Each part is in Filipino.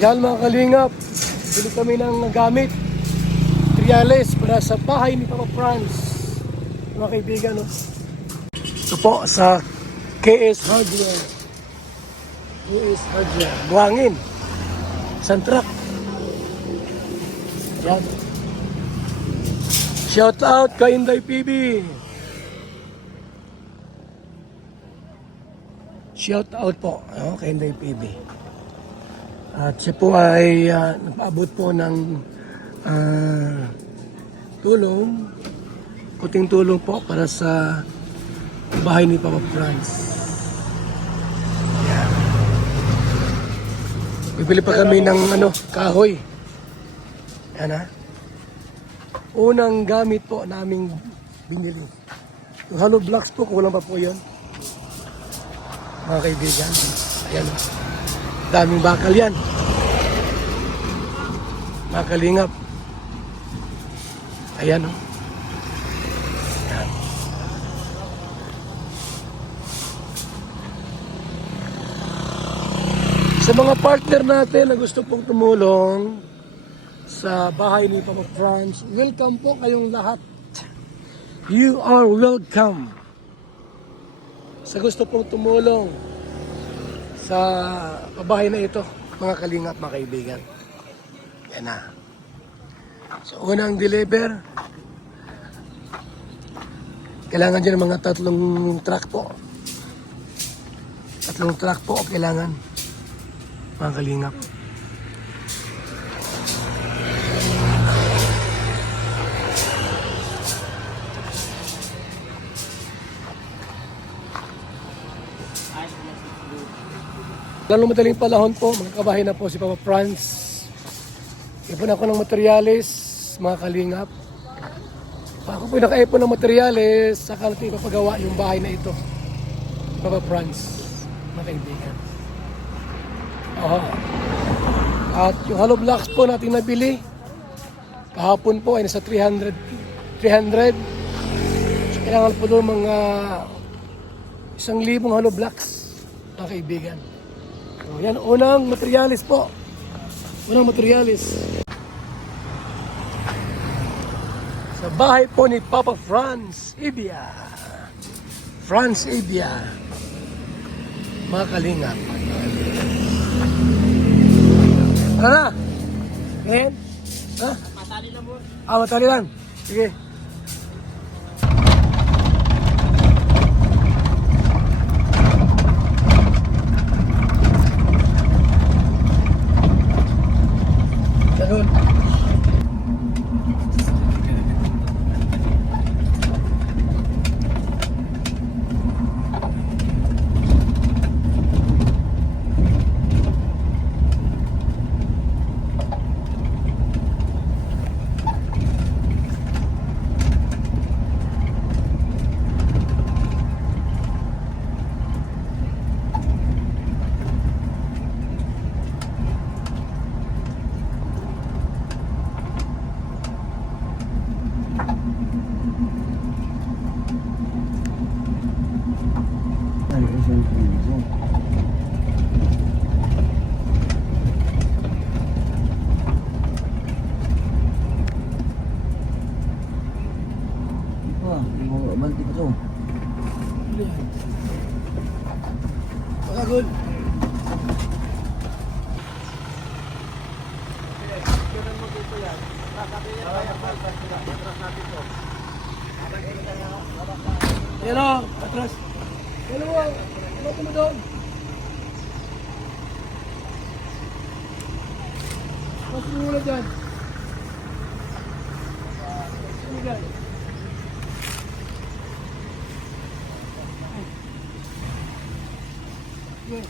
Yan mga kalingap, bili kami ng gamit, materials para sa bahay ni Papa Franz. Mga kaibigan, no? Ito po sa KS Hardware. KS Hardware. Buhangin. Isang truck. Yan. Shout out kay Inday PB. Shout out po kay Inday PB. At siya po ay nagpaabot po ng tulong, kuting tulong po para sa bahay ni Papa Franz. Yan. Bibili pa kami ng kahoy. Yan ha. Unang gamit po naming binili. Yung hollow blocks po, kulang pa po yun. Mga kaibigan. Ayan o. Daming bakal yan. Mga kalingap. Ayan o. Ayan. Sa mga partner natin na gusto pong tumulong sa bahay ni Papa Franz, welcome po kayong lahat. You are welcome. Sa gusto pong tumulong sa pabahay na ito, mga kalingap, mga kaibigan. Yan na. So, unang deliver. Kailangan dyan ng mga 3 truck po. 3 truck po kailangan, mga kalingap. Lalong madaling panahon po, mga kabahay na po si Papa Franz. Ipon ako ng materyales, mga kalingap. Ako po nakaipon ng materyales, saka natin ipapagawa yung bahay na ito. Papa Franz, mga kaibigan. At yung hollow blocks po natin nabili, kahapon po ay nasa 300. So, kailangan po doon mga 1,000 hollow blocks, mga kaibigan. So, yan, unang materialis po. Unang materialis. Sa bahay po ni Papa Franz Ibia. Franz Ibia. Mga kalingap. Ano na? Ngayon? Ha? Matali lang mo. Matali lang. Sige. Good. Yan o, atras. Yan o, ano mo doon? Mas mula dyan. Ano dyan? Yeah.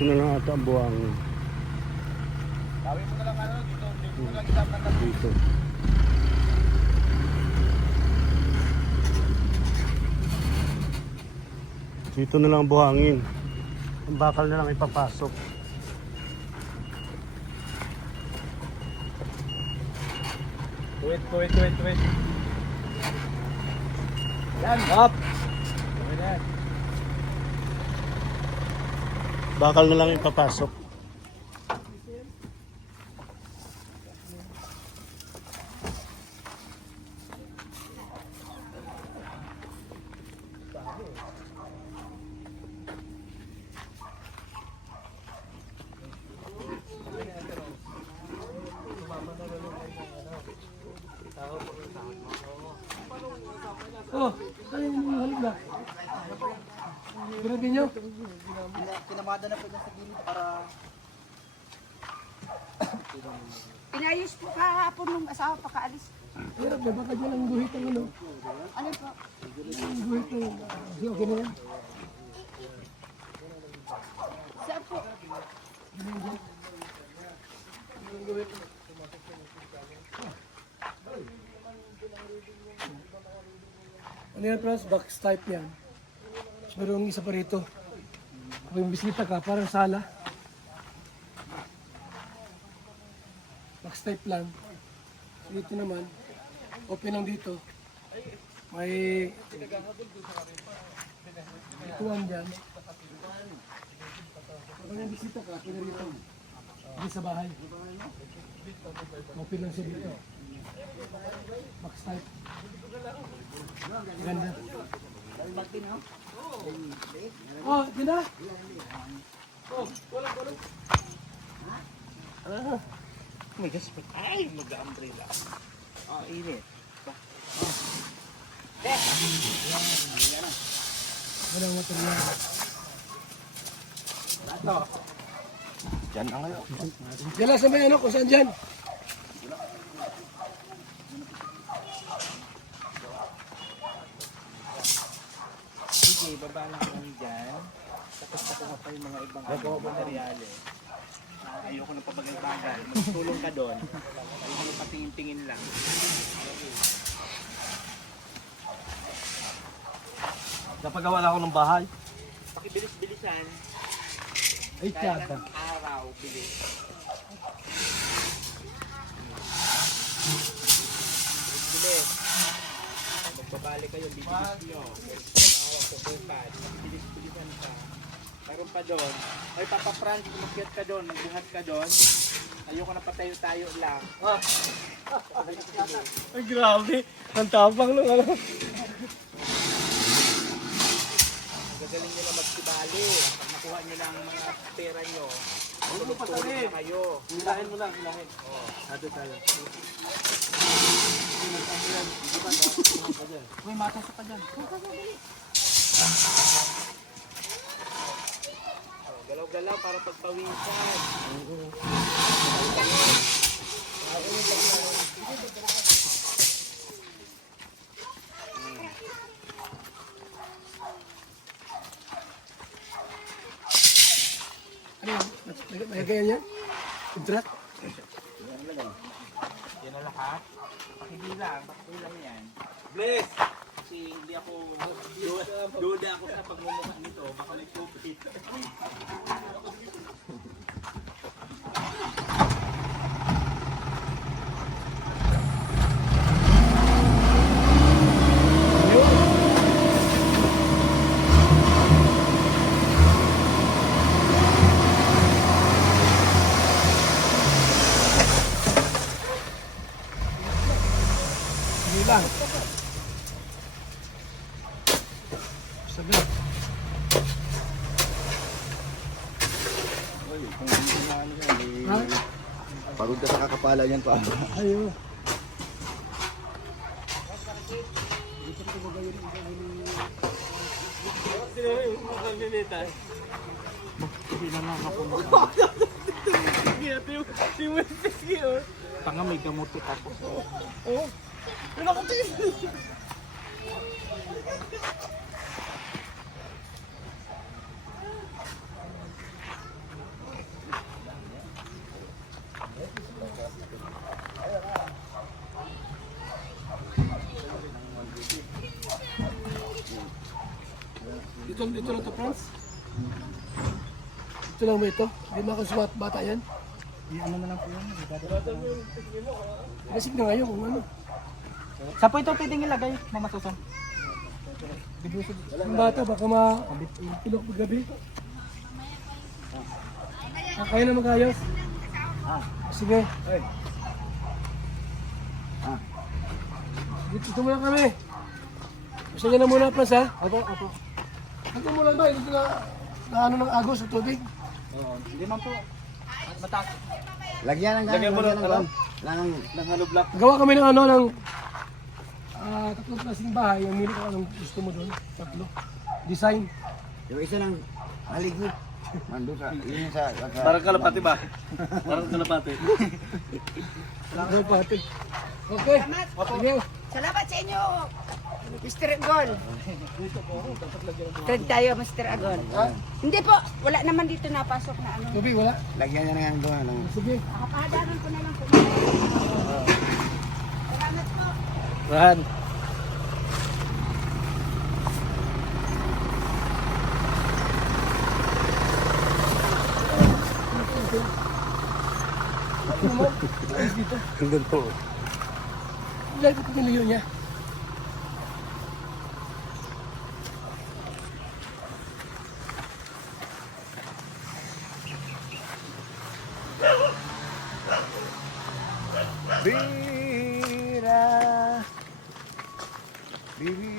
Dito na lang ata ang buhangin. Tawin mo na lang ano, dito mo lang isang ng Dito. Dito na lang ang buhangin. Ang bakal na lang ipapasok. Wait. Yan, up! Okay na yan. Bakal na lang ipapasok. Oh, ano yung halog na? Grabe nyo. Kinamada na po niya sa gilid para... Inayos po kahapon nung asawa pagkaalis. Hirap na, baka dyan ang guhit ang ano. Ano po? Ang guhit ang... Okay na yan. Saan po? Ano yan, Franz? Box type yan. Tapos meron isa pa rito. Kung yung bisita ka, parang sala. Box type lang. Dito naman, open lang dito. May ituan dyan. Kung yung bisita ka, pwede rito. Hindi sa bahay. Open lang siya dito. Box type. Ganda. Oh, ganda. Oh, walang. May gas pa. Ay, mag-umbrella. Ah, init. Walang material. Diyan ang ngayon. Diyan lang sa may ano, kung saan dyan. Sige, baba lang kami dyan. Tapos nakuha pa yung mga ibang materyales. Ayoko na pabagal-bagal. Magtulong ka doon. Ayoko na patingin-tingin lang. Napagawa na ako ng bahay. Pakibilis-bilisan. Ay, Dahil tiyata. ng araw, bilis. Bilis. Magbabali kayo, bibilis nyo. Araw sa bukas. Bilis-bilisan ka. Mayroon pa doon. Ay, Papa Franz, umakyat ka doon. Magbuhat ka doon. Ayoko na patayo-tayo lang. Ay, grabe. Ang tapang nung ano. Gagaling nyo na magsibali. Pag nakuha nyo na ang mga pera nyo, tulog na kayo. Ilahin mo lang, ilahin. Sabi tayo. Uy, matasok ka dyan. Galaw-galaw para pagpawisan. Ano yan? May ganyan yan? Contract? Yan na lahat. Pakibilang yan. Bless! Kasi hindi ako, duda ako sa pagmumukha nito. Baka may tupit. Hindi lang. Sabi. Ha? Pagod ka sa kakapala niyan pa. Ayo. Tanga may gamutot ako. Ito lang to, Franz. Ito lang ba ito? Hindi makasumat bata yan. Ano na lang po yan? Kasi na ngayon kung ano. Sa po ito pwedeng ilagay, Mama Susan. Yung bata baka pilok paggabi. Kaya na mag-ayos. Sige. Dito muna kami. Gusto niya na muna, Pras, ha? Opo. Dito muna ba? Dito na ano ng agos o tubig? Hindi man po. Mataas. Lagyan ng hollow block. Gawa kami ng ano, ng tatlong klaseng bahay. Ang mili ko anong gusto mo doon. Tatlo. Design. Yung isa ng haligi. Nandun sa, yun yung sa Parang kalapati ba? Parang kalapati. Ano pati? Okay. Sige. Salamat sa inyo, Mr. Agol. Trend tayo, Mr. Agol. Hindi po, wala naman dito napasok na ano. Tubig, wala. lagyan niya ng doon. Sige. Kapahadanan ko na lang po. Salamat po. Rahan. Ayos dito. Hanggang to. Ilan ito kiniyo niya? Bira. Bi.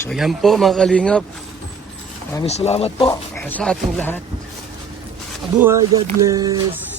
So yan po mga kalingap. Maraming salamat po sa ating lahat. Mabuhay, God bless.